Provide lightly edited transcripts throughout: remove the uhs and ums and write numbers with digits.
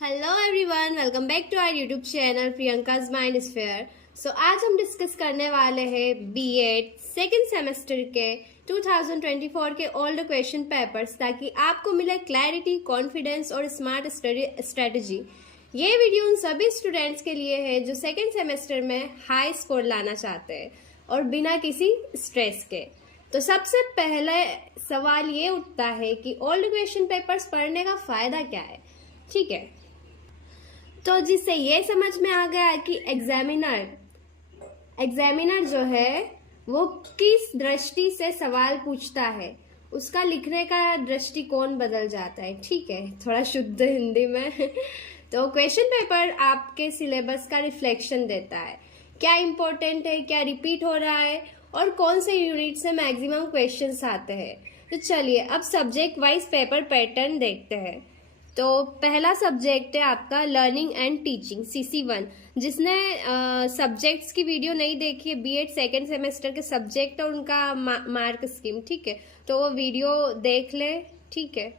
Hello everyone, welcome back to our YouTube channel Priyanka's mind sphere. So आज हम discuss करने वाले हैं बीएड सेकेंड सेमेस्टर के 2024 के ओल्ड क्वेश्चन पेपर्स, ताकि आपको मिले क्लैरिटी, कॉन्फिडेंस और स्मार्ट स्टडी स्ट्रेटजी। ये वीडियो उन सभी स्टूडेंट्स के लिए है जो सेकेंड सेमेस्टर में हाई स्कोर लाना चाहते हैं और बिना किसी स्ट्रेस के। तो सबसे पहले सवाल ये उठता है कि ओल्ड क्वेश्चन पेपर्स पढ़ने का फायदा क्या है। ठीक है, तो जिससे ये समझ में आ गया है कि एग्जामिनर जो है वो किस दृष्टि से सवाल पूछता है, उसका लिखने का दृष्टिकोण बदल जाता है। ठीक है, थोड़ा शुद्ध हिंदी में तो क्वेश्चन पेपर आपके सिलेबस का रिफ्लेक्शन देता है, क्या इंपॉर्टेंट है, क्या रिपीट हो रहा है और कौन से यूनिट से मैक्सिमम क्वेश्चंस आते हैं। तो चलिए अब सब्जेक्ट वाइज पेपर पैटर्न देखते हैं। तो पहला सब्जेक्ट है आपका लर्निंग एंड टीचिंग CC1। जिसने सब्जेक्ट्स की वीडियो नहीं देखी है, बीएड सेकेंड सेमेस्टर के सब्जेक्ट और उनका मार्क स्कीम, ठीक है, तो वो वीडियो देख ले। ठीक है,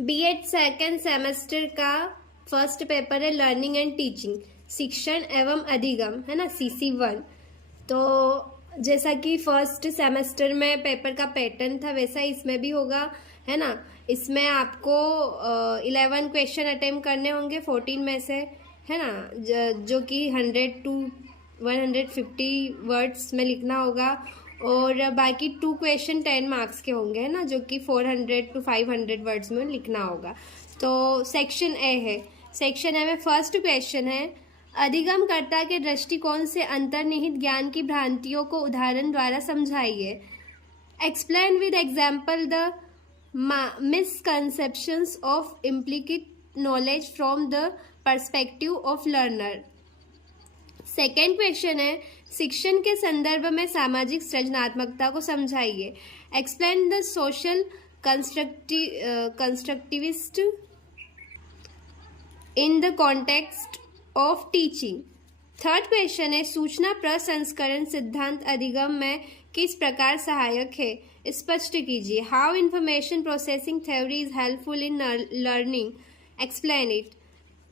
बीएड सेकेंड सेमेस्टर का फर्स्ट पेपर है लर्निंग एंड टीचिंग, शिक्षण एवं अधिगम, है ना, CC1। तो जैसा कि फर्स्ट सेमेस्टर में पेपर का पैटर्न था, वैसा इसमें भी होगा, है ना। इसमें आपको 11 क्वेश्चन अटेम्प्ट करने होंगे 14 में से, है ना, जो कि 100 to 150 वर्ड्स में लिखना होगा और बाकी 2 क्वेश्चन 10 मार्क्स के होंगे, है ना, जो कि 400 to 500 वर्ड्स में लिखना होगा। तो सेक्शन ए है। सेक्शन ए में फर्स्ट क्वेश्चन है, अधिगमकर्ता के दृष्टिकोण से अंतर्निहित ज्ञान की भ्रांतियों को उदाहरण द्वारा समझाइए। Explain with example the misconceptions of implicit knowledge from the perspective of learner। Second question है, शिक्षण के संदर्भ में सामाजिक सृजनात्मकता को समझाइए। Explain the social constructivist in the context of teaching. Third question है, सूचना प्रसंस्करण सिद्धांत अधिगम में किस प्रकार सहायक है, स्पष्ट कीजिए। How information processing theory is helpful in learning, explain it.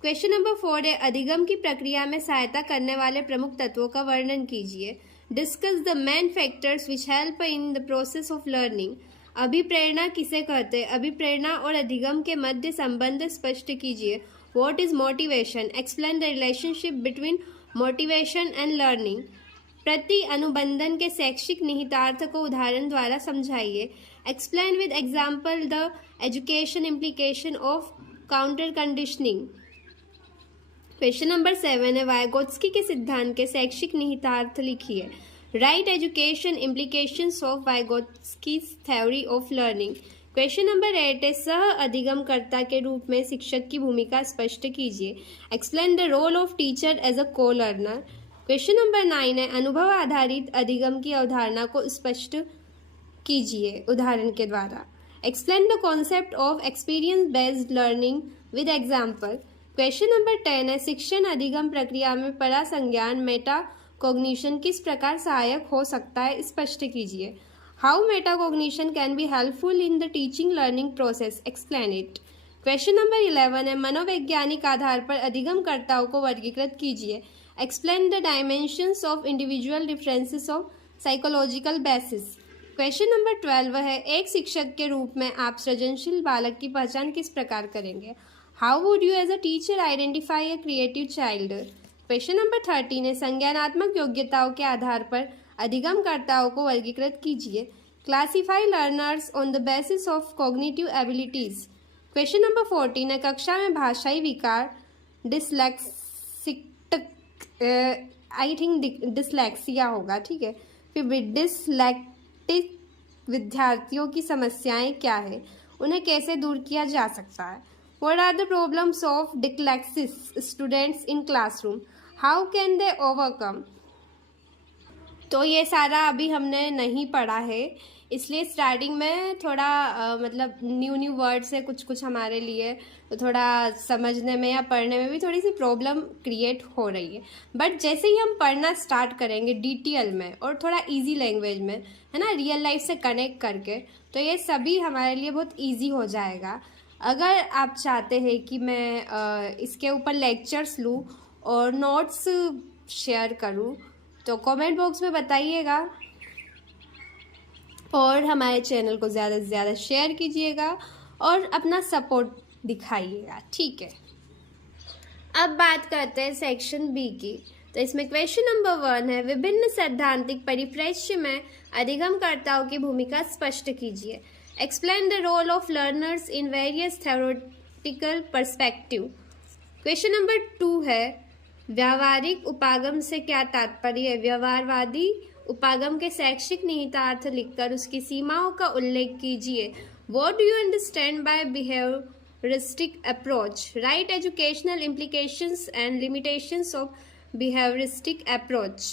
Question number 4 है, अधिगम की प्रक्रिया में सहायता करने वाले प्रमुख तत्वों का वर्णन कीजिए। Discuss the main factors which help in the process of learning. अभिप्रेरणा किसे कहते हैं, अभिप्रेरणा और अधिगम के मध्य संबंध स्पष्ट कीजिए। What is motivation, explain the relationship between motivation and learning. प्रति अनुबंधन के शैक्षिक निहितार्थ को उदाहरण द्वारा समझाइए। Explain with example the education implication of counter conditioning. Question number 7 है, वाइगोत्स्की के सिद्धांत के शैक्षिक निहितार्थ लिखिए। Write education implications of Vygotsky's theory of learning. Question number 8 है, सह अधिगमकर्ता के रूप में शिक्षक की भूमिका स्पष्ट कीजिए। Explain the role of teacher as a co learner. Question number 9 है, अनुभव आधारित अधिगम की अवधारणा को स्पष्ट कीजिए उदाहरण के द्वारा। Explain the concept of experience based learning with example. Question number 10 है, शिक्षण अधिगम प्रक्रिया में परासंज्ञान मेटा कॉग्निशन किस प्रकार सहायक हो सकता है, स्पष्ट कीजिए। How Meta cognition can be helpful in the teaching learning process, explain it. Question number 11 है, मनोवैज्ञानिक आधार पर अधिगमकर्ताओं को वर्गीकृत कीजिए। Explain the dimensions of individual differences of psychological basis. Question number 12 है, एक शिक्षक के रूप में आप सृजनशील बालक की पहचान किस प्रकार करेंगे। How would you as a teacher identify a creative child. Question number 13 है, संज्ञानात्मक योग्यताओं के आधार पर अधिगमकर्ताओं को वर्गीकृत कीजिए। Classify learners on the basis of cognitive abilities. Question number 14 है, कक्षा में भाषाई विकार आई थिंक डिसलेक्सिया होगा, ठीक है, फिर डिसलेक्टिक विद्यार्थियों की समस्याएं क्या है, उन्हें कैसे दूर किया जा सकता है। What are the problems of dyslexic students in classroom, how can they overcome. तो ये सारा अभी हमने नहीं पढ़ा है, इसलिए स्टार्टिंग में थोड़ा मतलब न्यू वर्ड्स है कुछ हमारे लिए, तो थोड़ा समझने में या पढ़ने में भी थोड़ी सी प्रॉब्लम क्रिएट हो रही है। बट जैसे ही हम पढ़ना स्टार्ट करेंगे डिटेल में और थोड़ा इजी लैंग्वेज में, है ना, रियल लाइफ से कनेक्ट करके, तो ये सभी हमारे लिए बहुत इजी हो जाएगा। अगर आप चाहते हैं कि मैं इसके ऊपर लेक्चर्स लूँ और नोट्स शेयर करूँ तो कमेंट बॉक्स में बताइएगा और हमारे चैनल को ज़्यादा से ज़्यादा शेयर कीजिएगा और अपना सपोर्ट दिखाइएगा, ठीक है। अब बात करते हैं सेक्शन बी की। तो इसमें क्वेश्चन नंबर 1 है, विभिन्न सैद्धांतिक परिप्रेक्ष्य में अधिगमकर्ताओं की भूमिका स्पष्ट कीजिए। Explain the role of learners in various theoretical perspective. Question number 2 है, व्यावहारिक उपागम से क्या तात्पर्य है। व्यवहारवादी उपागम के शैक्षिक निहितार्थ लिखकर उसकी सीमाओं का उल्लेख कीजिए। What do you understand by behavioristic approach? Write educational implications and limitations of behavioristic approach.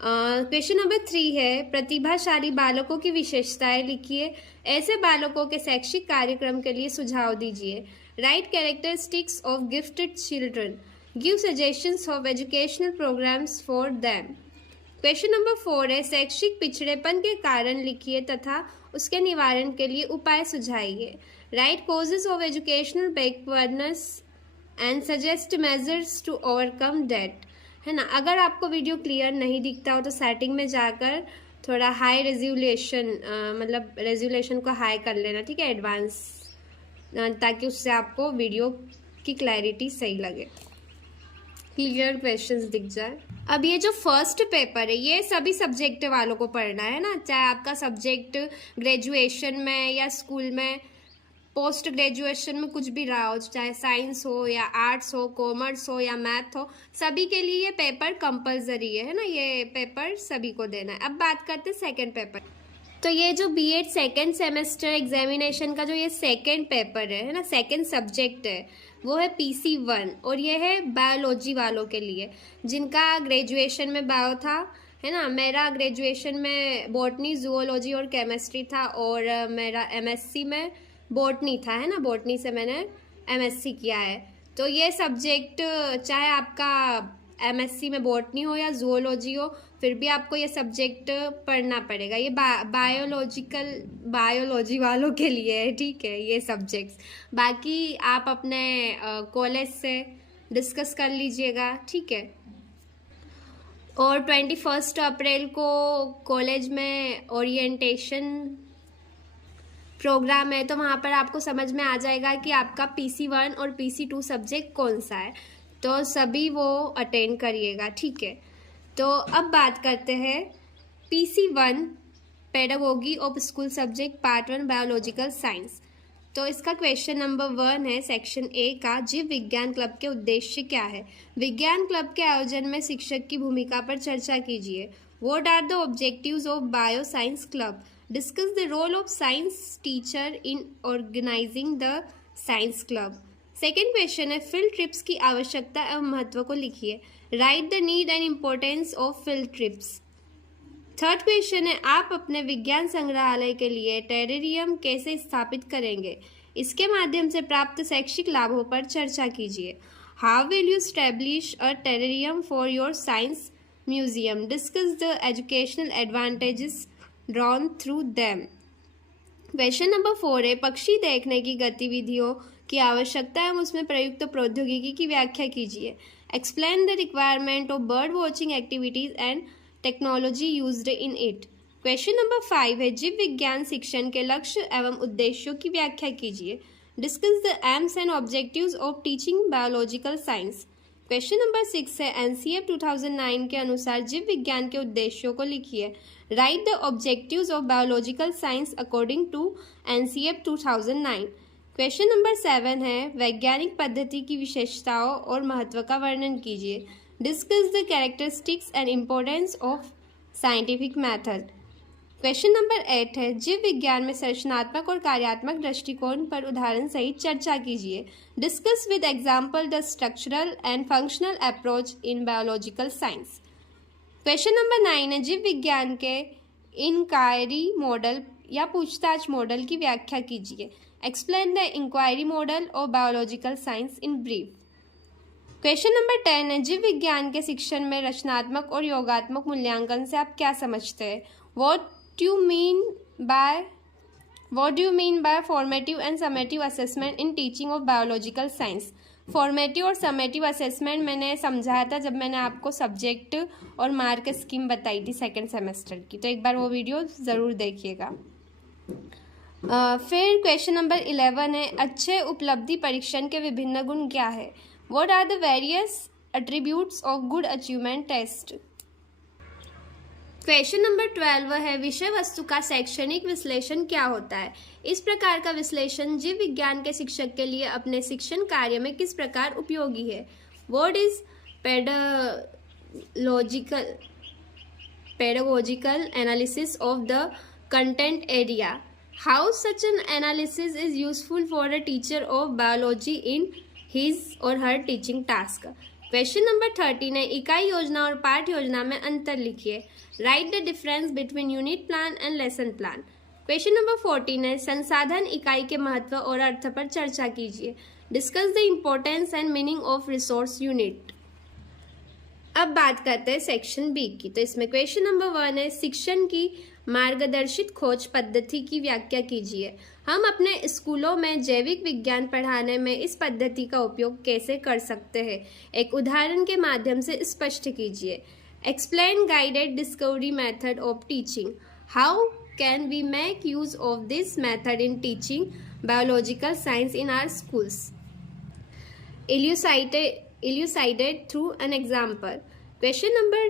Question number 3 है, प्रतिभाशाली बालकों की विशेषताएं लिखिए। ऐसे बालकों के शैक्षिक कार्यक्रम के लिए सुझाव दीजिए। Write characteristics of gifted children. Give suggestions of educational programmes for them. Question number 4 है, शैक्षिक पिछड़ेपन के कारण लिखिए तथा उसके निवारण के लिए उपाय सुझाइए। Write causes of educational backwardness and suggest measures to overcome that, है ना। अगर आपको वीडियो क्लियर नहीं दिखता हो तो सेटिंग में जाकर थोड़ा हाई रेजोल्यूशन मतलब रेजोल्यूशन को हाई कर लेना, ठीक है, एडवांस, ताकि उससे आपको वीडियो की क्लैरिटी सही लगे, क्लियर क्वेश्चंस दिख जाए। अब ये जो फर्स्ट पेपर है ये सभी सब्जेक्ट वालों को पढ़ना है ना, चाहे आपका सब्जेक्ट ग्रेजुएशन में या स्कूल में पोस्ट ग्रेजुएशन में कुछ भी रहा हो, चाहे साइंस हो या आर्ट्स हो, कॉमर्स हो या मैथ हो, सभी के लिए ये पेपर कंपलसरी है ना, ये पेपर सभी को देना है। अब बात करते हैं सेकेंड पेपर। तो ये जो बीएड सेकेंड सेमेस्टर एग्जामिनेशन का जो ये सेकेंड पेपर है ना, सेकेंड सब्जेक्ट है, वो है PC1 और ये है बायोलॉजी वालों के लिए जिनका ग्रेजुएशन में बायो था, है ना। मेरा ग्रेजुएशन में बॉटनी, जूलॉजी और केमिस्ट्री था और मेरा MSc में बॉटनी था, है ना, बॉटनी से मैंने MSc किया है। तो ये सब्जेक्ट चाहे आपका MSc में बॉटनी हो या जूलॉजी हो, फिर भी आपको ये सब्जेक्ट पढ़ना पड़ेगा। ये बायोलॉजी वालों के लिए है, ठीक है, ये सब्जेक्ट्स। बाकी आप अपने कॉलेज से डिस्कस कर लीजिएगा, ठीक है। और 21 अप्रैल को कॉलेज में ओरिएंटेशन प्रोग्राम है, तो वहाँ पर आपको समझ में आ जाएगा कि आपका PC1 और PC2 सब्जेक्ट कौन सा है, तो सभी वो अटेंड करिएगा, ठीक है। तो अब बात करते हैं PC1 pedagogy of school subject part 1 biological science. तो इसका क्वेश्चन नंबर 1 है सेक्शन A का, जीव विज्ञान क्लब के उद्देश्य क्या है। विज्ञान क्लब के आयोजन में शिक्षक की भूमिका पर चर्चा कीजिए। What are the objectives of bio science club. Discuss the role of science teacher in organising the science club. Second question है, फील्ड ट्रिप्स की आवश्यकता एवं महत्व को लिखिए। Write the need and importance of field trips. Third question है, आप अपने विज्ञान संग्रहालय के लिए टेरेरियम कैसे स्थापित करेंगे। इसके माध्यम से प्राप्त शैक्षिक लाभों पर चर्चा कीजिए। How will you establish a terrarium for your science museum. Discuss the educational advantages drawn through them. Question number 4 है, पक्षी देखने की गतिविधियों की आवश्यकता एवं उसमें प्रयुक्त प्रौद्योगिकी की व्याख्या कीजिए। Explain the requirement of bird watching activities and technology used in it. Question number 5 है, जीव विज्ञान शिक्षण के लक्ष्य एवं उद्देश्यों की व्याख्या कीजिए। Discuss the AIIMS and objectives of teaching biological science. Question number 6 है, NCF 2009 के अनुसार जीव विज्ञान के उद्देश्यों को लिखिए। Write the objectives of biological science according to NCF 2009। Question number 7 है, वैज्ञानिक पद्धति की विशेषताओं और महत्व का वर्णन कीजिए। Discuss the characteristics and importance of scientific method. Question number 8 है, जीव विज्ञान में संरचनात्मक और कार्यात्मक दृष्टिकोण पर उदाहरण सहित चर्चा कीजिए। Discuss with example the structural and functional approach in biological science. Question number 9 है, जीव विज्ञान के इंक्वायरी मॉडल या पूछताछ मॉडल की व्याख्या कीजिए। Explain the inquiry model of biological science in brief. Question number 10 है, जीव विज्ञान के शिक्षण में रचनात्मक और योगात्मक मूल्यांकन से आप क्या समझते हैं। What you mean by What do you mean by formative and summative assessment in teaching of biological science? Formative और समेटिव असेसमेंट मैंने समझाया था जब मैंने आपको सब्जेक्ट और मार्क स्कीम बताई थी सेकंड सेमेस्टर की, तो एक बार वो वीडियो ज़रूर देखिएगा। फिर क्वेश्चन नंबर 11 है, अच्छे उपलब्धि परीक्षण के विभिन्न गुण क्या है? What are the various attributes of good achievement test? Question number 12 है, विषय वस्तु का शैक्षणिक विश्लेषण क्या होता है? इस प्रकार का विश्लेषण जीव विज्ञान के शिक्षक के लिए अपने शिक्षण कार्य में किस प्रकार उपयोगी है? What is pedagogical analysis of the content area? How such an analysis is useful for a teacher of biology in his or her teaching task? Question number 13 है, इकाई योजना और पाठ योजना में अंतर लिखिए। Write the difference between unit plan and lesson plan. Question number 14 है, संसाधन इकाई के महत्व और अर्थ पर चर्चा कीजिए। Discuss the importance and meaning of resource unit. अब बात करते हैं सेक्शन बी की। तो इसमें क्वेश्चन नंबर 1 है, शिक्षण की मार्गदर्शित खोज पद्धति की व्याख्या कीजिए। हम अपने स्कूलों में जैविक विज्ञान पढ़ाने में इस पद्धति का उपयोग कैसे कर सकते हैं? एक उदाहरण के माध्यम से स्पष्ट कीजिए। Explain guided discovery method of teaching. How can we make use of this method in teaching biological science in our schools? Elucidated through an example. Question number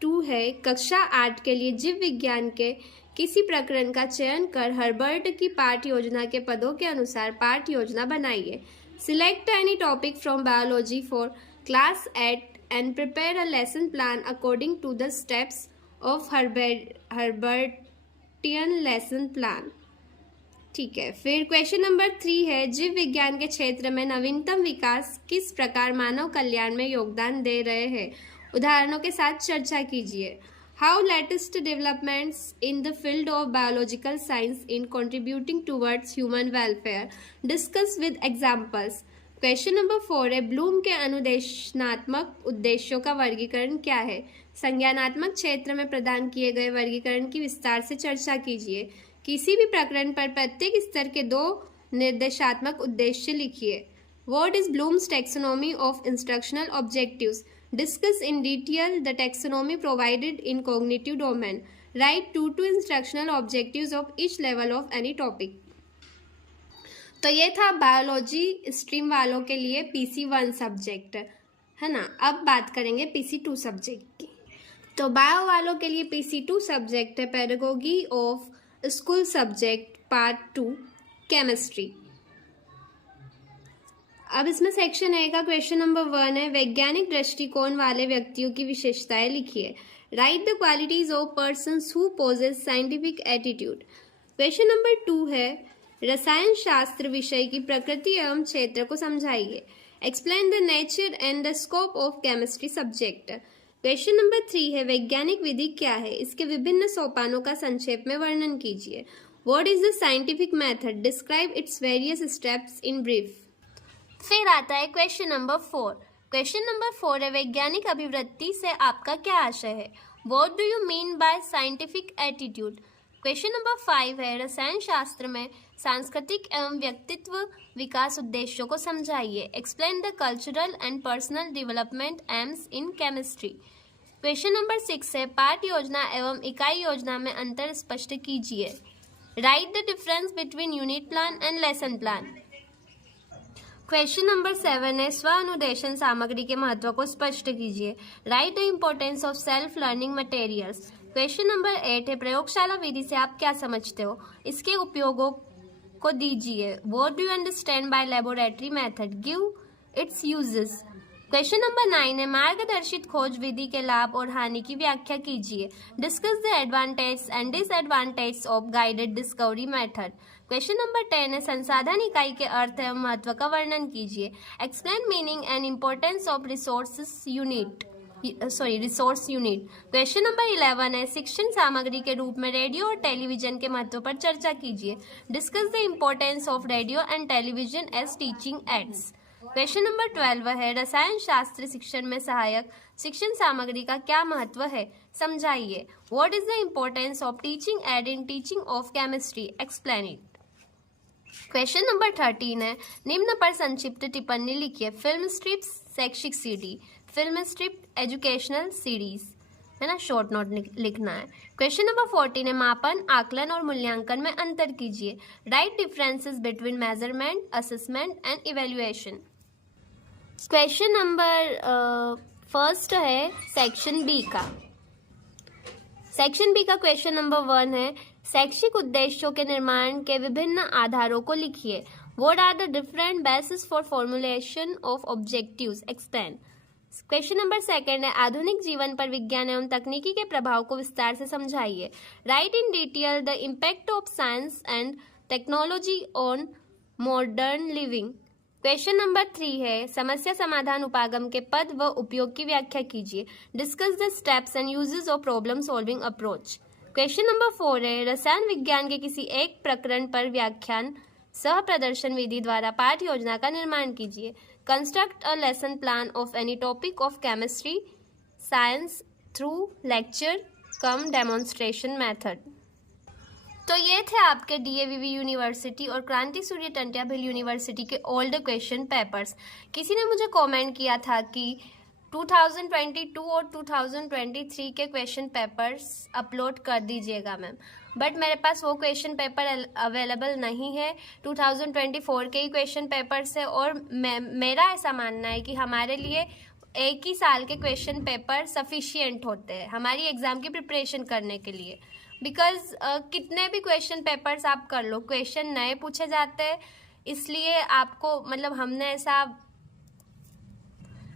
2 है, कक्षा 8 के लिए जीव विज्ञान के किसी प्रकरण का चयन कर हर्बर्ट की पाठ योजना के पदों के अनुसार पाठ योजना बनाइए। Select any topic from biology for class 8 and prepare a lesson plan according to the steps of Herbartian lesson plan. ठीक है। फिर क्वेश्चन नंबर 3 है, जीव विज्ञान के क्षेत्र में नवीनतम विकास किस प्रकार मानव कल्याण में योगदान दे रहे हैं? उदाहरणों के साथ चर्चा कीजिए। How latest developments in the field of biological science in contributing towards human welfare. Discuss with examples. Question number 4 है, ब्लूम के अनुदेशनात्मक उद्देश्यों का वर्गीकरण क्या है? संज्ञानात्मक क्षेत्र में प्रदान किए गए वर्गीकरण की विस्तार से चर्चा कीजिए। किसी भी प्रकरण पर प्रत्येक स्तर के 2 निर्देशात्मक उद्देश्य लिखिए। What is Bloom's taxonomy of instructional objectives? Discuss in detail the taxonomy provided in cognitive domain. Write 2 to instructional objectives of each level of any topic. तो ये था बायोलॉजी स्ट्रीम वालों के लिए PC1 सब्जेक्ट, है ना। अब बात करेंगे PC2 सब्जेक्ट की। तो बायो वालों के लिए PC2 सब्जेक्ट है pedagogy of school subject part 2 chemistry. अब इसमें सेक्शन ए का क्वेश्चन नंबर 1 है, वैज्ञानिक दृष्टिकोण वाले व्यक्तियों की विशेषताएं लिखिए। Write the qualities of persons who possess scientific attitude. Question number 2 है, रसायन शास्त्र विषय की प्रकृति एवं क्षेत्र को समझाइए। Explain the nature and the scope of chemistry subject. Question number 3 है, वैज्ञानिक विधि क्या है? इसके विभिन्न सोपानों का संक्षेप में वर्णन कीजिए। What is the scientific method? Describe its various steps in brief. फिर आता है क्वेश्चन नंबर 4। क्वेश्चन नंबर 4 है, वैज्ञानिक अभिवृत्ति से आपका क्या आशय है? What do you mean by scientific attitude? Question number 5 है, रसायन शास्त्र में सांस्कृतिक एवं व्यक्तित्व विकास उद्देश्यों को समझाइए। Explain the cultural and personal development AIIMS in chemistry. Question number 6 है, पाठ योजना एवं इकाई योजना में अंतर स्पष्ट कीजिए। Right the difference between unit plan and lesson plan. Question number 7 है, स्व अनुदेशन सामग्री के महत्व को स्पष्ट कीजिए। Right the importance of self learning materials. Question number 8 है, प्रयोगशाला विधि से आप क्या समझते हो? इसके उपयोगों को दीजिए। What do you understand by laboratory method? Give its uses. Question number 9 है, मार्गदर्शित खोज विधि के लाभ और हानि की व्याख्या कीजिए। Discuss the advantage and disadvantage of guided discovery method. Question number 10 है, संसाधन इकाई के अर्थ एवं महत्व का वर्णन कीजिए। Explain meaning and importance of resource unit. Question number 11 है, शिक्षण सामग्री के रूप में रेडियो और टेलीविजन के महत्व पर चर्चा कीजिए। Discuss the importance of radio and television as teaching aids. Question number 12 है, रसायन शास्त्र शिक्षण में सहायक शिक्षण सामग्री का क्या महत्व है? समझाइए। What is the importance of teaching add in teaching of chemistry? Explain it. Question number 13 है, निम्न पर संक्षिप्त टिप्पणी लिखिए। फिल्म स्ट्रिप शैक्षिक CD, film strip educational series, है ना, शॉर्ट नोट लिखना है। क्वेश्चन नंबर 14 है, मापन, आकलन और मूल्यांकन में अंतर कीजिए। Right differences between measurement, assessment and evaluation. Question number first है सेक्शन बी का। सेक्शन बी का क्वेश्चन नंबर 1 है, शैक्षिक उद्देश्यों के निर्माण के विभिन्न आधारों को लिखिए। What are the different basis for formulation of objectives, explain. Question number 2 है, आधुनिक जीवन पर विज्ञान एवं तकनीकी के प्रभाव को विस्तार से समझाइए। Right in detail the impact of science and technology on modern living. Question number 3 है, समस्या समाधान उपागम के पद व उपयोग की व्याख्या कीजिए। Discuss the steps and uses of problem solving approach. Question number 4 है, रसायन विज्ञान के किसी एक प्रकरण पर व्याख्यान सह प्रदर्शन विधि द्वारा पाठ योजना का निर्माण कीजिए। Construct a lesson plan of any topic of chemistry science through lecture come demonstration method. तो ये थे आपके DAVV यूनिवर्सिटी और क्रांति सूर्य टंट्या भिल यूनिवर्सिटी के ओल्ड क्वेश्चन पेपर्स। किसी ने मुझे कमेंट किया था कि 2022 और 2023 के क्वेश्चन पेपर्स अपलोड कर दीजिएगा मैम, बट मेरे पास वो क्वेश्चन पेपर अवेलेबल नहीं है। 2024 के ही क्वेश्चन पेपर्स है और मेरा ऐसा मानना है कि हमारे लिए एक ही साल के क्वेश्चन पेपर सफिशिएंट होते हैं हमारी एग्ज़ाम की प्रिपरेशन करने के लिए। बिकॉज कितने भी क्वेश्चन पेपर्स आप कर लो, क्वेश्चन नए पूछे जाते हैं, इसलिए आपको मतलब हमने ऐसा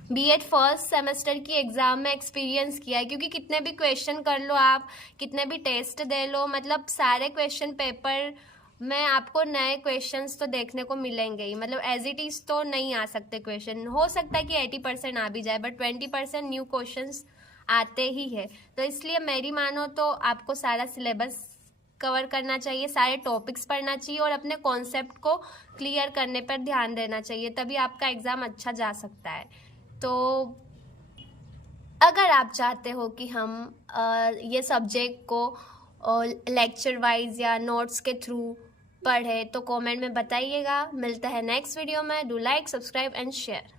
B.Ed फर्स्ट सेमेस्टर की एग्ज़ाम में एक्सपीरियंस किया है, क्योंकि कितने भी क्वेश्चन कर लो आप, कितने भी टेस्ट दे लो, मतलब सारे क्वेश्चन पेपर में आपको नए क्वेश्चंस तो देखने को मिलेंगे ही। मतलब एज इट इज़ तो नहीं आ सकते क्वेश्चन, हो सकता है कि 80% आ भी जाए, बट 20% न्यू क्वेश्चंस आते ही है। तो इसलिए मेरी मानो तो आपको सारा सिलेबस कवर करना चाहिए, सारे टॉपिक्स पढ़ना चाहिए और अपने कॉन्सेप्ट को क्लियर करने पर ध्यान देना चाहिए, तभी आपका एग्ज़ाम अच्छा जा सकता है। तो अगर आप चाहते हो कि हम ये सब्जेक्ट को लेक्चर वाइज या नोट्स के थ्रू पढ़े तो कमेंट में बताइएगा। मिलता है नेक्स्ट वीडियो में। Do like, subscribe and share.